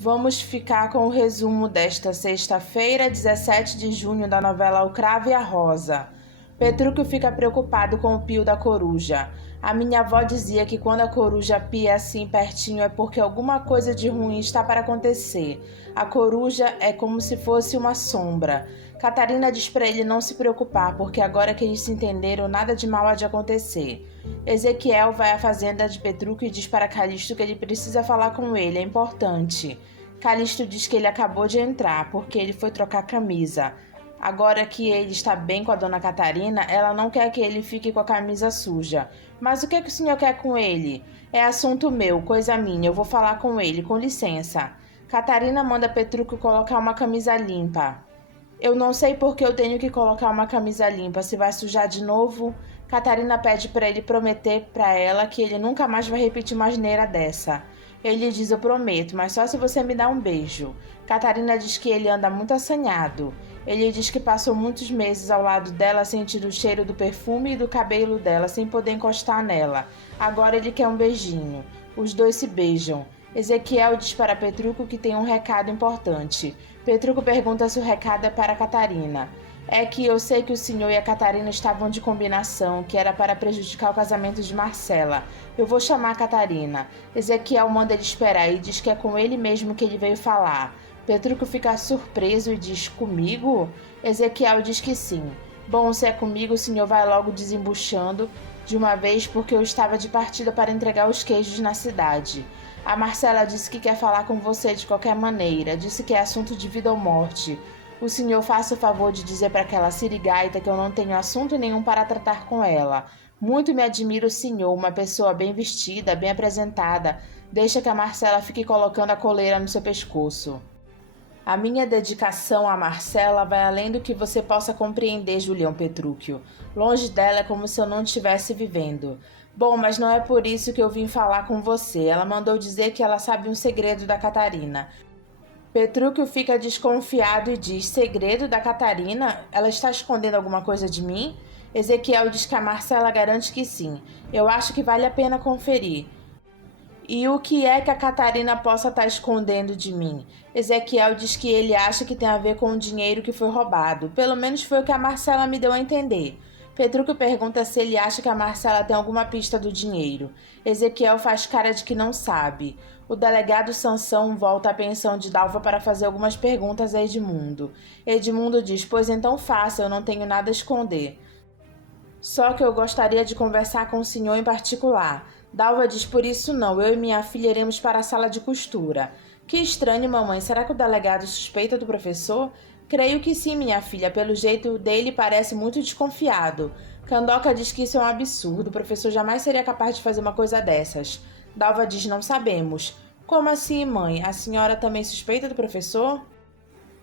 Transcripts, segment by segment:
Vamos ficar com o resumo desta sexta-feira, 17 de junho, da novela O Cravo e a Rosa. Petrúquio fica preocupado com o pio da coruja. A minha avó dizia que quando a coruja pia assim pertinho é porque alguma coisa de ruim está para acontecer. A coruja é como se fosse uma sombra. Catarina diz para ele não se preocupar, porque agora que eles se entenderam, nada de mal há de acontecer. Ezequiel vai à fazenda de Petrúquio e diz para Calixto que ele precisa falar com ele, é importante. Calixto diz que ele acabou de entrar, porque ele foi trocar camisa. Agora que ele está bem com a dona Catarina, ela não quer que ele fique com a camisa suja. Mas o que o senhor quer com ele? É assunto meu, coisa minha, eu vou falar com ele, com licença. Catarina manda Petrúquio colocar uma camisa limpa. Eu não sei por que eu tenho que colocar uma camisa limpa, se vai sujar de novo. Catarina pede para ele prometer para ela que ele nunca mais vai repetir uma asneira dessa. Ele diz: eu prometo, mas só se você me dá um beijo. Catarina diz que ele anda muito assanhado. Ele diz que passou muitos meses ao lado dela sentindo o cheiro do perfume e do cabelo dela sem poder encostar nela. Agora ele quer um beijinho. Os dois se beijam. Ezequiel diz para Petrúquio que tem um recado importante. Petrúquio pergunta se o recado é para Catarina. É que eu sei que o senhor e a Catarina estavam de combinação, que era para prejudicar o casamento de Marcela. Eu vou chamar a Catarina. Ezequiel manda ele esperar e diz que é com ele mesmo que ele veio falar. Petrúquio fica surpreso e diz: comigo? Ezequiel diz que sim. Bom, se é comigo, o senhor vai logo desembuchando de uma vez, porque eu estava de partida para entregar os queijos na cidade. A Marcela disse que quer falar com você de qualquer maneira, disse que é assunto de vida ou morte. O senhor faça o favor de dizer para aquela sirigaita que eu não tenho assunto nenhum para tratar com ela. Muito me admira o senhor, uma pessoa bem vestida, bem apresentada. Deixa que a Marcela fique colocando a coleira no seu pescoço. A minha dedicação à Marcela vai além do que você possa compreender, Julião Petrúquio. Longe dela é como se eu não estivesse vivendo. Bom, mas não é por isso que eu vim falar com você. Ela mandou dizer que ela sabe um segredo da Catarina. Petrúquio fica desconfiado e diz: segredo da Catarina? Ela está escondendo alguma coisa de mim? Ezequiel diz que a Marcela garante que sim. Eu acho que vale a pena conferir. E o que é que a Catarina possa estar escondendo de mim? Ezequiel diz que ele acha que tem a ver com o dinheiro que foi roubado. Pelo menos foi o que a Marcela me deu a entender. Petrúquio pergunta se ele acha que a Marcela tem alguma pista do dinheiro. Ezequiel faz cara de que não sabe. O delegado Sansão volta à pensão de Dalva para fazer algumas perguntas a Edmundo. Edmundo diz: pois então faça, eu não tenho nada a esconder. Só que eu gostaria de conversar com o senhor em particular. Dalva diz: por isso não, eu e minha filha iremos para a sala de costura. Que estranho, mamãe, será que o delegado suspeita do professor? Creio que sim, minha filha, pelo jeito dele parece muito desconfiado. Candoca diz que isso é um absurdo, o professor jamais seria capaz de fazer uma coisa dessas. Dalva diz: não sabemos. Como assim, mãe? A senhora também suspeita do professor?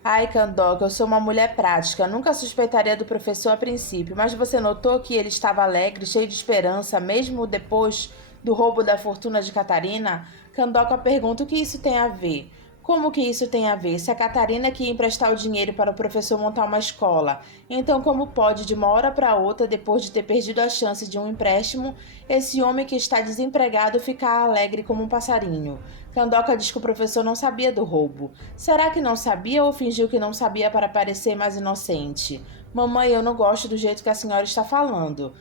Ai, Candoca, eu sou uma mulher prática, nunca suspeitaria do professor a princípio, mas você notou que ele estava alegre, cheio de esperança, mesmo depois do roubo da fortuna de Catarina? Candoca pergunta: o que isso tem a ver? Como que isso tem a ver? Se a Catarina quer emprestar o dinheiro para o professor montar uma escola, então como pode, de uma hora para outra, depois de ter perdido a chance de um empréstimo, esse homem que está desempregado ficar alegre como um passarinho? Candoca diz que o professor não sabia do roubo. Será que não sabia ou fingiu que não sabia para parecer mais inocente? Mamãe, eu não gosto do jeito que a senhora está falando.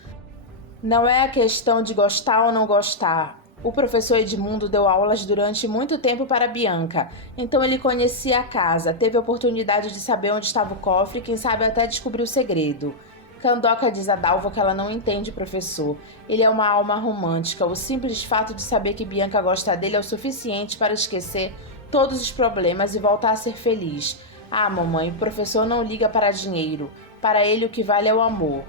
Não é a questão de gostar ou não gostar. O professor Edmundo deu aulas durante muito tempo para Bianca, então ele conhecia a casa, teve a oportunidade de saber onde estava o cofre e quem sabe até descobrir o segredo. Candoca diz a Dalva que ela não entende o professor. Ele é uma alma romântica. O simples fato de saber que Bianca gosta dele é o suficiente para esquecer todos os problemas e voltar a ser feliz. Ah, mamãe, o professor não liga para dinheiro. Para ele o que vale é o amor.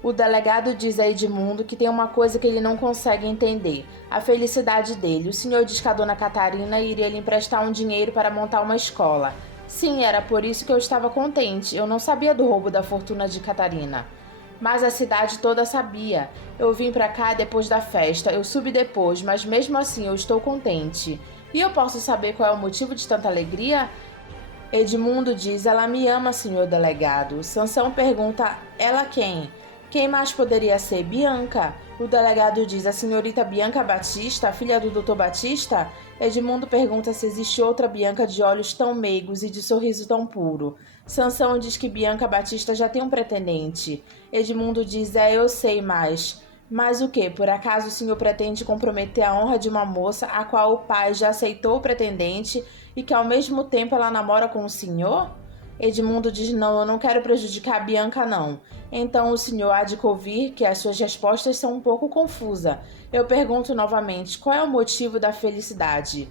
O delegado diz a Edmundo que tem uma coisa que ele não consegue entender: a felicidade dele. O senhor diz que a dona Catarina iria lhe emprestar um dinheiro para montar uma escola. Sim, era por isso que eu estava contente. Eu não sabia do roubo da fortuna de Catarina. Mas a cidade toda sabia. Eu vim para cá depois da festa, eu subi depois, mas mesmo assim eu estou contente. E eu posso saber qual é o motivo de tanta alegria? Edmundo diz: ela me ama, senhor delegado. Sansão pergunta: ela quem? Quem mais poderia ser? Bianca. O delegado diz: a senhorita Bianca Batista, filha do Dr. Batista? Edmundo pergunta se existe outra Bianca de olhos tão meigos e de sorriso tão puro. Sansão diz que Bianca Batista já tem um pretendente. Edmundo diz: eu sei mais. Mas o que? Por acaso o senhor pretende comprometer a honra de uma moça a qual o pai já aceitou o pretendente e que ao mesmo tempo ela namora com o senhor? Edmundo diz: não, eu não quero prejudicar a Bianca, não. Então o senhor há de convir que as suas respostas são um pouco confusas. Eu pergunto novamente: qual é o motivo da felicidade?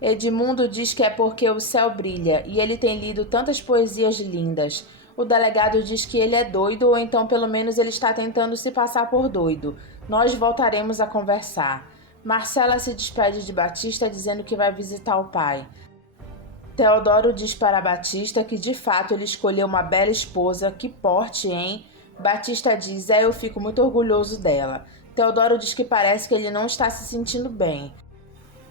Edmundo diz que é porque o céu brilha e ele tem lido tantas poesias lindas. O delegado diz que ele é doido, ou então pelo menos ele está tentando se passar por doido. Nós voltaremos a conversar. Marcela se despede de Batista dizendo que vai visitar o pai. Teodoro diz para Batista que de fato ele escolheu uma bela esposa. Que porte, hein? Batista diz: eu fico muito orgulhoso dela. Teodoro diz que parece que ele não está se sentindo bem.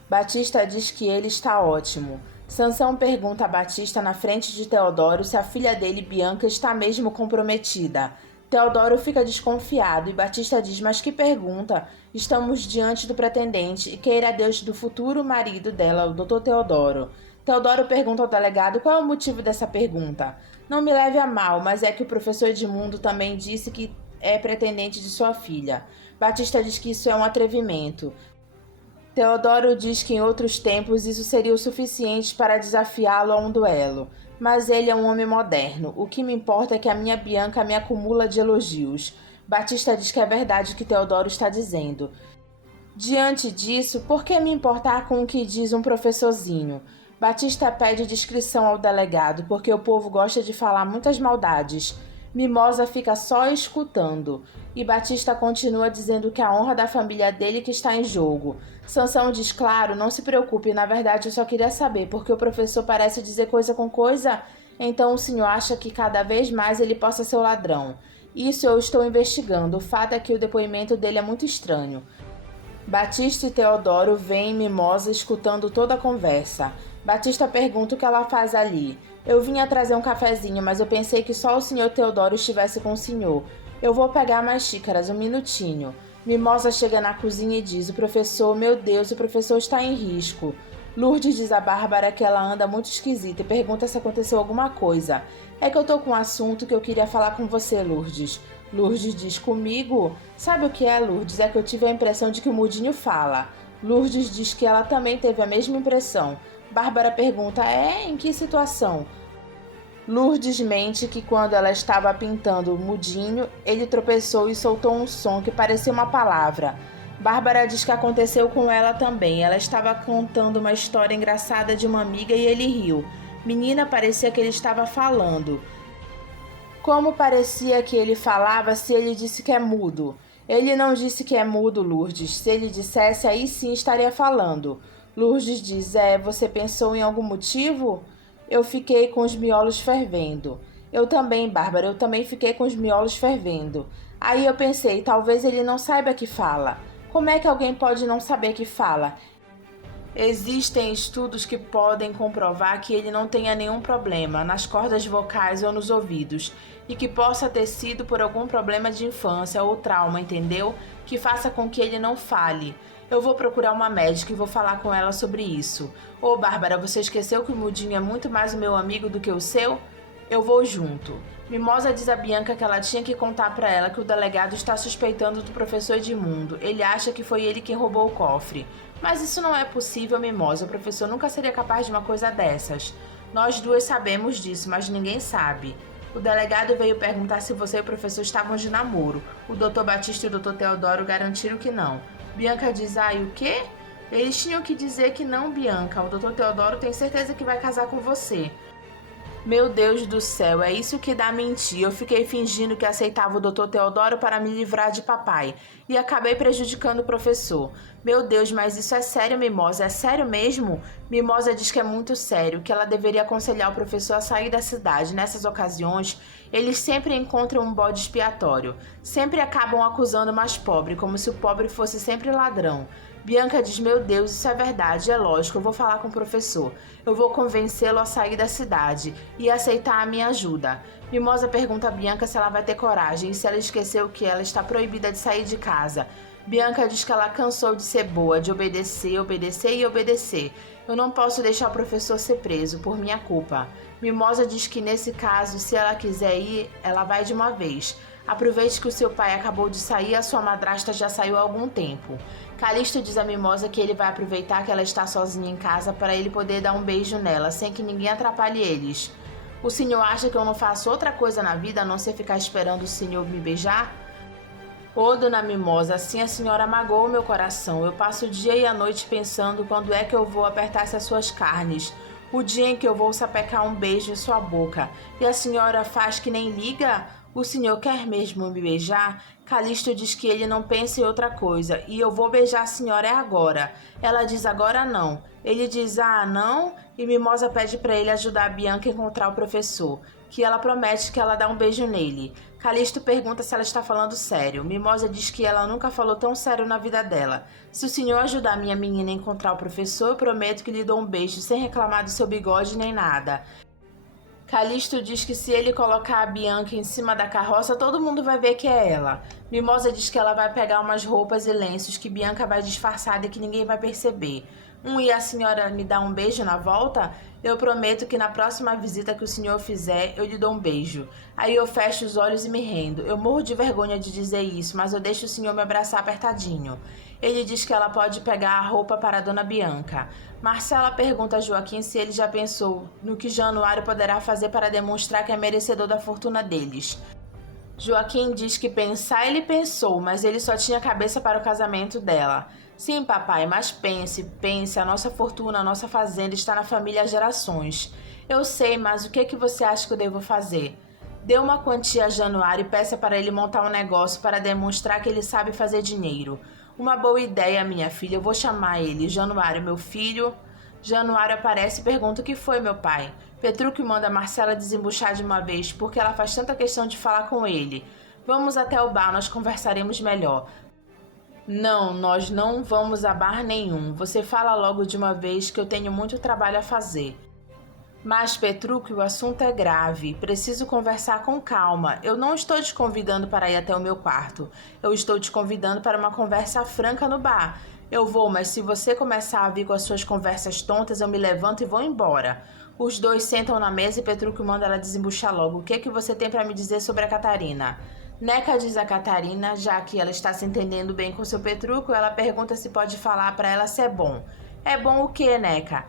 Batista diz que ele está ótimo. Sansão pergunta a Batista na frente de Teodoro se a filha dele, Bianca, está mesmo comprometida. Teodoro fica desconfiado e Batista diz: mas que pergunta? Estamos diante do pretendente e queira Deus do futuro marido dela, o Dr. Teodoro. Teodoro pergunta ao delegado qual é o motivo dessa pergunta. Não me leve a mal, mas é que o professor Edmundo também disse que é pretendente de sua filha. Batista diz que isso é um atrevimento. Teodoro diz que em outros tempos isso seria o suficiente para desafiá-lo a um duelo. Mas ele é um homem moderno. O que me importa é que a minha Bianca me acumula de elogios. Batista diz que é verdade o que Teodoro está dizendo. Diante disso, por que me importar com o que diz um professorzinho? Batista pede discrição ao delegado, porque o povo gosta de falar muitas maldades. Mimosa fica só escutando. E Batista continua dizendo que a honra da família dele que está em jogo. Sansão diz: claro, não se preocupe, na verdade eu só queria saber, porque o professor parece dizer coisa com coisa, então o senhor acha que cada vez mais ele possa ser o ladrão. Isso eu estou investigando, o fato é que o depoimento dele é muito estranho. Batista e Teodoro veem Mimosa escutando toda a conversa. Batista pergunta o que ela faz ali. Eu vinha trazer um cafezinho, mas eu pensei que só o senhor Teodoro estivesse com o senhor. Eu vou pegar mais xícaras, um minutinho. Mimosa chega na cozinha e diz: o professor, meu Deus, o professor está em risco. Lourdes diz a Bárbara que ela anda muito esquisita e pergunta se aconteceu alguma coisa. É que eu tô com um assunto que eu queria falar com você, Lourdes. Lourdes diz: comigo? Sabe o que é, Lourdes? É que eu tive a impressão de que o Mudinho fala. Lourdes diz que ela também teve a mesma impressão. Bárbara pergunta: em que situação? Lourdes mente que quando ela estava pintando o Mudinho, ele tropeçou e soltou um som que parecia uma palavra. Bárbara diz que aconteceu com ela também. Ela estava contando uma história engraçada de uma amiga e ele riu. Menina, parecia que ele estava falando. Como parecia que ele falava se ele disse que é mudo? Ele não disse que é mudo, Lourdes. Se ele dissesse, aí sim estaria falando. Lourdes diz: você pensou em algum motivo? Eu fiquei com os miolos fervendo. Eu também, Bárbara, eu também fiquei com os miolos fervendo. Aí eu pensei: talvez ele não saiba que fala. Como é que alguém pode não saber que fala? Existem estudos que podem comprovar que ele não tenha nenhum problema nas cordas vocais ou nos ouvidos e que possa ter sido por algum problema de infância ou trauma, entendeu? Que faça com que ele não fale. Eu vou procurar uma médica e vou falar com ela sobre isso. Ô, Bárbara, você esqueceu que o Mudinho é muito mais o meu amigo do que o seu? Eu vou junto. Mimosa diz a Bianca que ela tinha que contar para ela que o delegado está suspeitando do professor Edmundo. Ele acha que foi ele quem roubou o cofre. Mas isso não é possível, Mimosa. O professor nunca seria capaz de uma coisa dessas. Nós duas sabemos disso, mas ninguém sabe. O delegado veio perguntar se você e o professor estavam de namoro. O Dr. Batista e o Dr. Teodoro garantiram que não. Bianca diz: e o quê? Eles tinham que dizer que não, Bianca. O Dr. Teodoro tem certeza que vai casar com você. Meu Deus do céu, é isso que dá mentir. Eu fiquei fingindo que aceitava o Dr. Teodoro para me livrar de papai. E acabei prejudicando o professor. Meu Deus, mas isso é sério, Mimosa? É sério mesmo? Mimosa diz que é muito sério, que ela deveria aconselhar o professor a sair da cidade. Nessas ocasiões, eles sempre encontram um bode expiatório. Sempre acabam acusando o mais pobre, como se o pobre fosse sempre ladrão. Bianca diz: meu Deus, isso é verdade, é lógico, eu vou falar com o professor. Eu vou convencê-lo a sair da cidade e aceitar a minha ajuda. Mimosa pergunta a Bianca se ela vai ter coragem e se ela esqueceu que ela está proibida de sair de casa. Bianca diz que ela cansou de ser boa, de obedecer, obedecer e obedecer. Eu não posso deixar o professor ser preso, por minha culpa. Mimosa diz que nesse caso, se ela quiser ir, ela vai de uma vez. Aproveite que o seu pai acabou de sair e a sua madrasta já saiu há algum tempo. Calixto diz a Mimosa que ele vai aproveitar que ela está sozinha em casa para ele poder dar um beijo nela, sem que ninguém atrapalhe eles. O senhor acha que eu não faço outra coisa na vida a não ser ficar esperando o senhor me beijar? Ô, dona Mimosa, assim a senhora magoou meu coração. Eu passo o dia e a noite pensando quando é que eu vou apertar essas suas carnes. O dia em que eu vou sapecar um beijo em sua boca. E a senhora faz que nem liga? O senhor quer mesmo me beijar? Calixto diz que ele não pensa em outra coisa. E eu vou beijar a senhora agora. Ela diz agora não. Ele diz ah, não? E Mimosa pede para ele ajudar a Bianca a encontrar o professor. Que ela promete que ela dá um beijo nele. Calixto pergunta se ela está falando sério. Mimosa diz que ela nunca falou tão sério na vida dela. Se o senhor ajudar minha menina a encontrar o professor, eu prometo que lhe dou um beijo sem reclamar do seu bigode nem nada. Calixto diz que se ele colocar a Bianca em cima da carroça, todo mundo vai ver que é ela. Mimosa diz que ela vai pegar umas roupas e lenços que Bianca vai disfarçar e que ninguém vai perceber. E a senhora me dá um beijo na volta? Eu prometo que na próxima visita que o senhor fizer, eu lhe dou um beijo. Aí eu fecho os olhos e me rendo. Eu morro de vergonha de dizer isso, mas eu deixo o senhor me abraçar apertadinho. Ele diz que ela pode pegar a roupa para a dona Bianca. Marcela pergunta a Joaquim se ele já pensou no que Januário poderá fazer para demonstrar que é merecedor da fortuna deles. Joaquim diz que pensar ele pensou, mas ele só tinha cabeça para o casamento dela. Sim, papai, mas pense, a nossa fortuna, a nossa fazenda está na família há gerações. Eu sei, mas o que você acha que eu devo fazer? Dê uma quantia a Januário e peça para ele montar um negócio para demonstrar que ele sabe fazer dinheiro. Uma boa ideia, minha filha, eu vou chamar ele. Januário, meu filho. Januário aparece e pergunta o que foi, meu pai. Petrúquio manda Marcela desembuchar de uma vez, porque ela faz tanta questão de falar com ele. Vamos até o bar, nós conversaremos melhor. Não, nós não vamos a bar nenhum. Você fala logo de uma vez que eu tenho muito trabalho a fazer. Mas, Petrúquio, o assunto é grave. Preciso conversar com calma. Eu não estou te convidando para ir até o meu quarto. Eu estou te convidando para uma conversa franca no bar. Eu vou, mas se você começar a vir com as suas conversas tontas, eu me levanto e vou embora. Os dois sentam na mesa e Petrúquio manda ela desembuchar logo. O que você tem para me dizer sobre a Catarina? Neca diz a Catarina, já que ela está se entendendo bem com seu Petrúquio, ela pergunta se pode falar para ela se é bom. É bom o quê, Neca?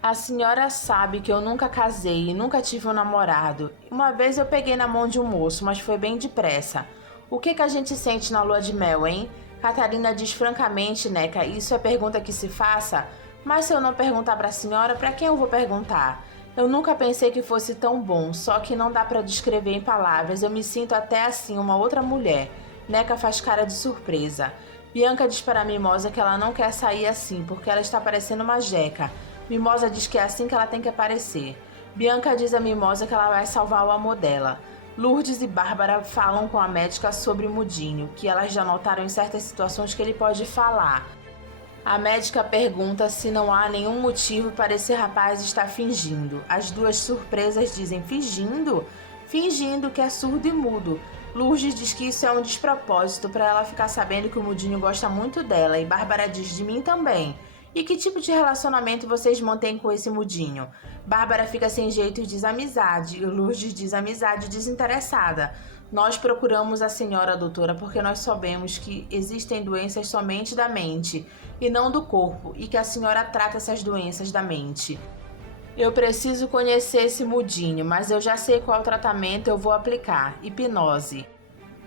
A senhora sabe que eu nunca casei e nunca tive um namorado. Uma vez eu peguei na mão de um moço, mas foi bem depressa. O que a gente sente na lua de mel, hein? Catarina diz francamente, Neca, isso é pergunta que se faça? Mas se eu não perguntar para a senhora, para quem eu vou perguntar? Eu nunca pensei que fosse tão bom, só que não dá para descrever em palavras. Eu me sinto até assim, uma outra mulher. Neca faz cara de surpresa. Bianca diz para a Mimosa que ela não quer sair assim, porque ela está parecendo uma jeca. Mimosa diz que é assim que ela tem que aparecer. Bianca diz a Mimosa que ela vai salvar o amor dela. Lourdes e Bárbara falam com a médica sobre o Mudinho, que elas já notaram em certas situações que ele pode falar. A médica pergunta se não há nenhum motivo para esse rapaz estar fingindo. As duas surpresas dizem: fingindo? Fingindo que é surdo e mudo. Lourdes diz que isso é um despropósito para ela ficar sabendo que o Mudinho gosta muito dela, e Bárbara diz: de mim também. E que tipo de relacionamento vocês mantêm com esse Mudinho? Bárbara fica sem jeito e diz amizade, e Lourdes diz amizade desinteressada. Nós procuramos a senhora doutora porque nós sabemos que existem doenças somente da mente e não do corpo, e que a senhora trata essas doenças da mente. Eu preciso conhecer esse Mudinho, mas eu já sei qual tratamento eu vou aplicar: hipnose.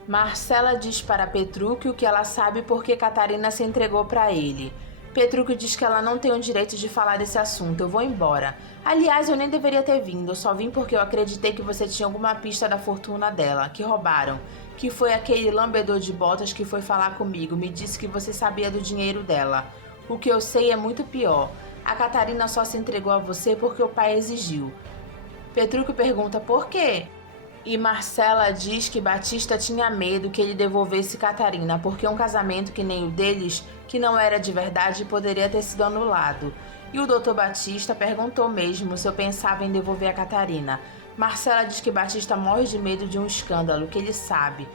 Marcela diz para Petrúquio que ela sabe porque Catarina se entregou para ele. Petrúquio diz que ela não tem o direito de falar desse assunto. Eu vou embora. Aliás, eu nem deveria ter vindo. Eu só vim porque eu acreditei que você tinha alguma pista da fortuna dela, que roubaram. Que foi aquele lambedor de botas que foi falar comigo. Me disse que você sabia do dinheiro dela. O que eu sei é muito pior. A Catarina só se entregou a você porque o pai exigiu. Petrúquio pergunta por quê? E Marcela diz que Batista tinha medo que ele devolvesse Catarina, porque um casamento que nem o deles que não era de verdade e poderia ter sido anulado. E o Dr. Batista perguntou mesmo se eu pensava em devolver a Catarina. Marcela diz que Batista morre de medo de um escândalo, que ele sabe.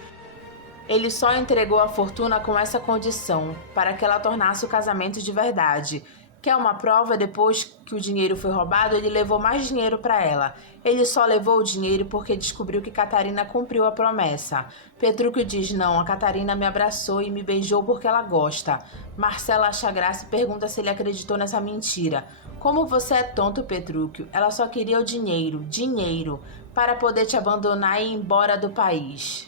Ele só entregou a fortuna com essa condição, para que ela tornasse o casamento de verdade. Quer uma prova? Depois que o dinheiro foi roubado, ele levou mais dinheiro para ela. Ele só levou o dinheiro porque descobriu que Catarina cumpriu a promessa. Petrúquio diz não, a Catarina me abraçou e me beijou porque ela gosta. Marcela acha graça e pergunta se ele acreditou nessa mentira. Como você é tonto, Petrúquio. Ela só queria o dinheiro, para poder te abandonar e ir embora do país.